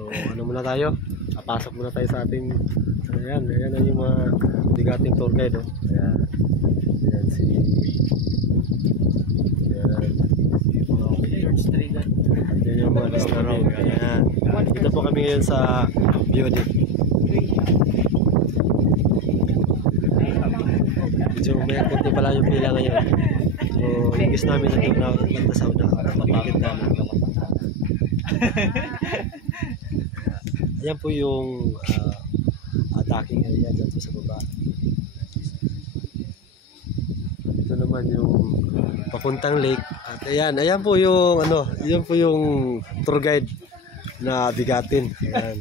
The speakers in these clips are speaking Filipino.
So ano muna tayo? Papasok muna tayo sa ating ayan na yung mga bigating tour guide, oh. Ayan si yan yung mga listener. Ayan. Dito po kami ngayon sa BOD. Medyo may konti pala yung pila ngayon. So ingis namin nandun na ganda sa una. Mapakit namin. Ayan po yung attacking area dyan sa baba. Ito naman yung papuntang lake. At ayan po yung yun po yung tour guide na bigatin. Ayan.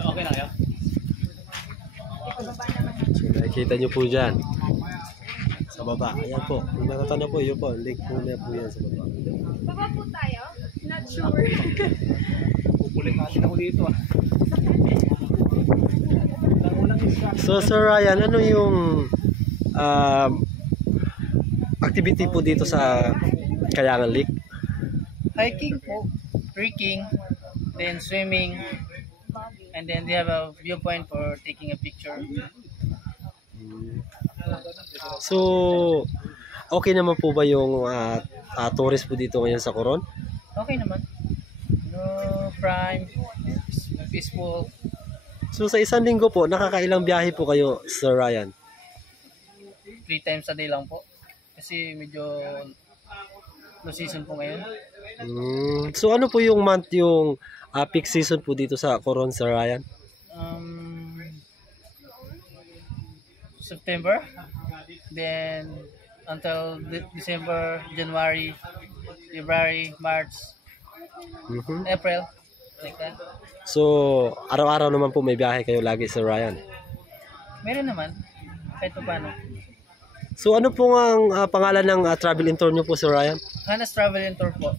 Okay na kayo? So nakikita nyo po dyan sa baba. Ayan po. Kung nakatanda po, yun po. Lake po na po yan sa baba. Baba po tayo? Not sure. Pupulik natin ako dito ah. So Sir Ryan, ano yung activity po dito sa Kayangan Lake? Hiking po, trekking, then swimming, and then they have a viewpoint for taking a picture. So okay naman po ba yung tourist po dito ngayon sa Coron? Okay naman. No crime, peaceful. So sa isang linggo po, nakakailang biyahe po kayo, Sir Ryan? 3 times a day lang po. Kasi medyo low season po ngayon. So ano po yung month yung peak season po dito sa Coron, Sir Ryan? September, then until December, January, February, March, April, like that. So araw-araw naman po may biyahe kayo lagi, Sir Ryan? Meron naman, kahit pa paano. So ano po ang pangalan ng travel and tour nyo po, Sir Ryan? Hanas Travel and Tour po.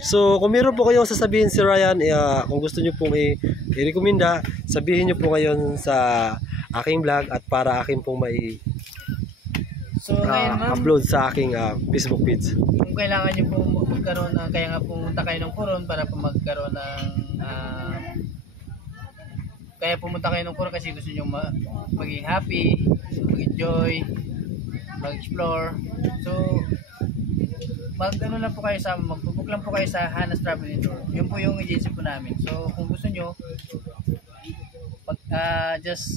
So kung meron po kayong sasabihin, Sir Ryan, kung gusto nyo pong i-recommenda, sabihin nyo po ngayon sa aking vlog at para aking pong So ngayon ma'am, upload sa aking Facebook page. kung kailangan nyo po magkaroon ng, kaya nga pumunta kayo ng Coron para po magkaroon ng kaya pumunta kayo ng Coron kasi gusto nyo maging happy, mag-enjoy, mag-explore. So lang po kayo sa magbook lang po kayo sa Hanas Travel and Tour. Yun po yung agency po namin. So kung gusto nyo just